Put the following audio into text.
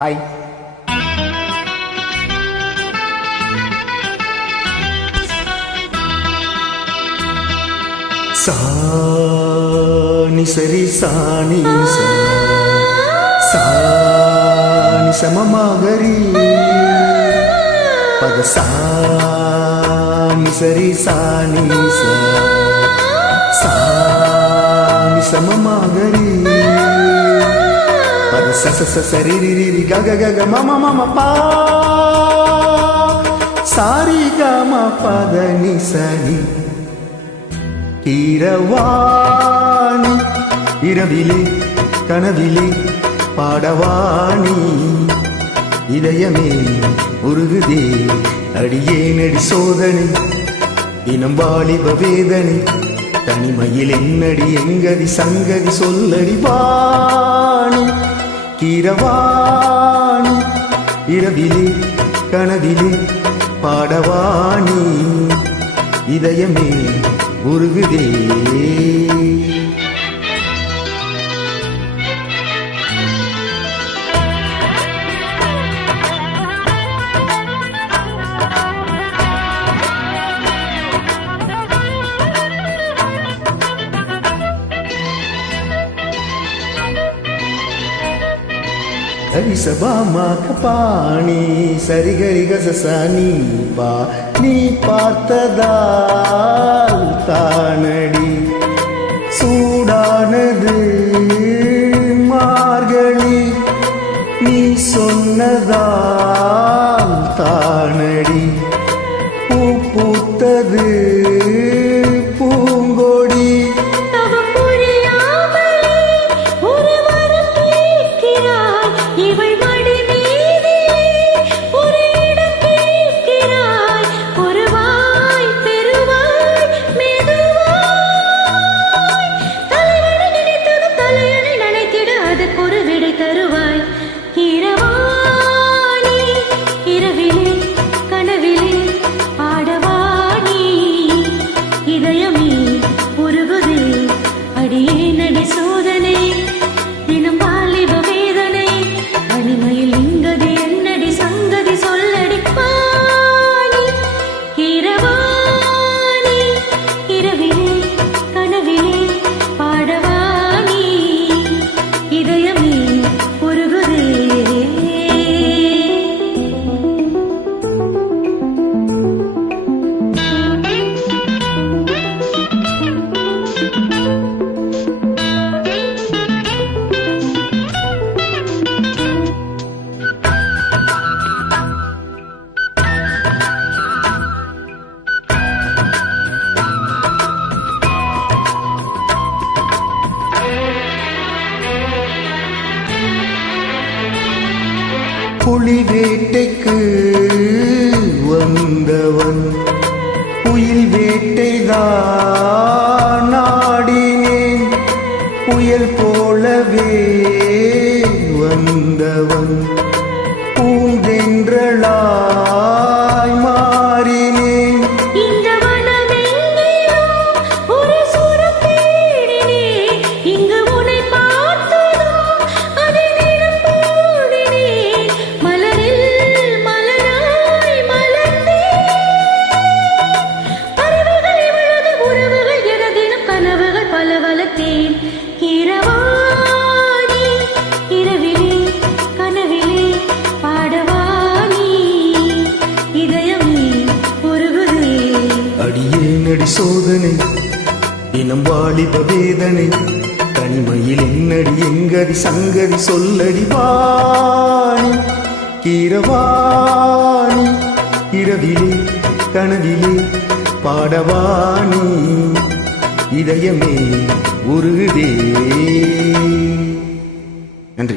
Hi. சாணி சரி சாணி சாணி சமமாகரி பத சாணி சரி சாணி சாணி சமமாகரி பத சச சரி ரி கக கக மம மம பா சாரி கம பத நி சனி இரவாணி இரவிலே கனவிலே பாடவாணி இதயமே உருகுதே அடியேனடி சோதனை தினம் வாலிப வேதனை தனிமையில் என்னடி எங்கதி சங்கதி சொல்லடி வாணி இரவாணி இரவிலே கனவிலே பாடவாணி இதயமே உருகுதே. பாணி சரிகரி கசசனி பா நீ பார்த்ததால் தானடி சூடானது மார்கழி நீ சொன்னதால் தானடி பூ பூத்தது பூங்கொடி புலி வேட்டைக்கு வந்தவன் புயல் வேட்டைதான் நாடினேன் புயல் போலவே வந்தவன் பூந்தென்றலாய் மாறினேன். அடியேனடி சோதனை தினம் வாலிப வேதனை தனிமையில் என்னடி எங்கதி சங்கதி சொல்லடி வாணி இரவாணி இரவிலே கனவிலே பாடவாணி இதயமே உருகுதே. நன்றி.